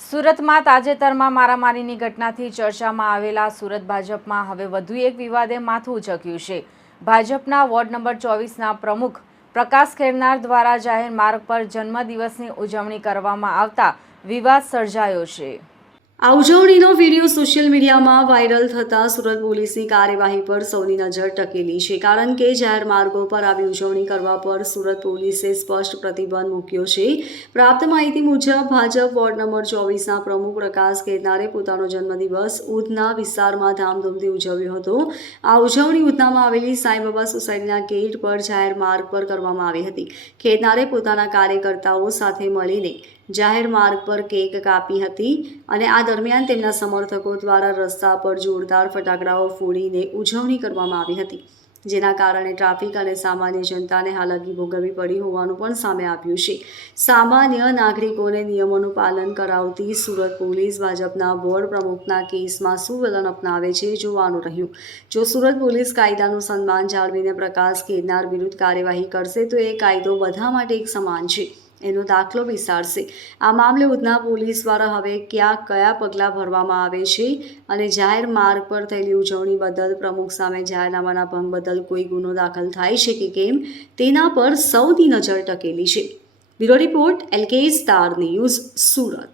સુરતમાં તાજેતરમાં મારામારીની ઘટનાથી ચર્ચામાં આવેલા સુરત ભાજપમાં હવે વધુ એક વિવાદે માથું ઉંચક્યું છે। ભાજપના વોર્ડ નંબર 24ના પ્રમુખ પ્રકાશ ખેરનાર દ્વારા જાહેર માર્ગ પર જન્મદિવસની ઉજવણી કરવામાં આવતા વિવાદ સર્જાયો છે। આ ઉજવણીનો વિડીયો સોશિયલ મીડિયામાં વાયરલ થતાં સુરત પોલીસની કાર્યવાહી પર સૌની નજર ટકેલી છે, કારણ કે જાહેર માર્ગો પર આવી ઉજવણી કરવા પર સુરત પોલીસે સ્પષ્ટ પ્રતિબંધ મૂક્યો છે। પ્રાપ્ત માહિતી મુજબ ભાજપ વોર્ડ નંબર 24ના પ્રમુખ પ્રકાશ ખેરનારે પોતાનો જન્મદિવસ ઉધના વિસ્તારમાં ધામધૂમથી ઉજવ્યો હતો। આ ઉજવણી ઉધનામાં આવેલી સાંઈબાબા સોસાયટીના ગેટ પર જાહેર માર્ગ પર કરવામાં આવી હતી। ખેરનારે પોતાના કાર્યકર્તાઓ સાથે મળીને જાહેર માર્ગ પર કેક કાપી હતી અને આ દરમિયાન તેમના સમર્થકો દ્વારા રસ્તા પર જોરદાર ફટાકડાઓ ફોડીને ઉજવણી કરવામાં આવી હતી, જેના કારણે ટ્રાફિક અને સામાન્ય જનતાને હાલાકી ભોગવવી પડી હોવાનું પણ સામે આવ્યું છે। સામાન્ય નાગરિકોને નિયમોનું પાલન કરાવતી સુરત પોલીસ ભાજપના વોર્ડ પ્રમુખના કેસમાં શું વલણ અપનાવે છે જોવાનું રહ્યું। જો સુરત પોલીસ કાયદાનું સન્માન જાળવીને પ્રકાશ ખેરનાર વિરુદ્ધ કાર્યવાહી કરશે તો એ કાયદો બધા માટે એક સમાન છે એનો દાખલો બેસાડશે। આ મામલે ઉધના પોલીસ દ્વારા હવે કયા પગલાં ભરવામાં આવે છે અને જાહેર માર્ગ પર થયેલી ઉજવણી બદલ પ્રમુખ સામે જાહેરનામાના ભંગ બદલ કોઈ ગુનો દાખલ થાય છે કે કેમ તેના પર સૌની નજર ટકેલી છે। Bureau report LK star news, Surat.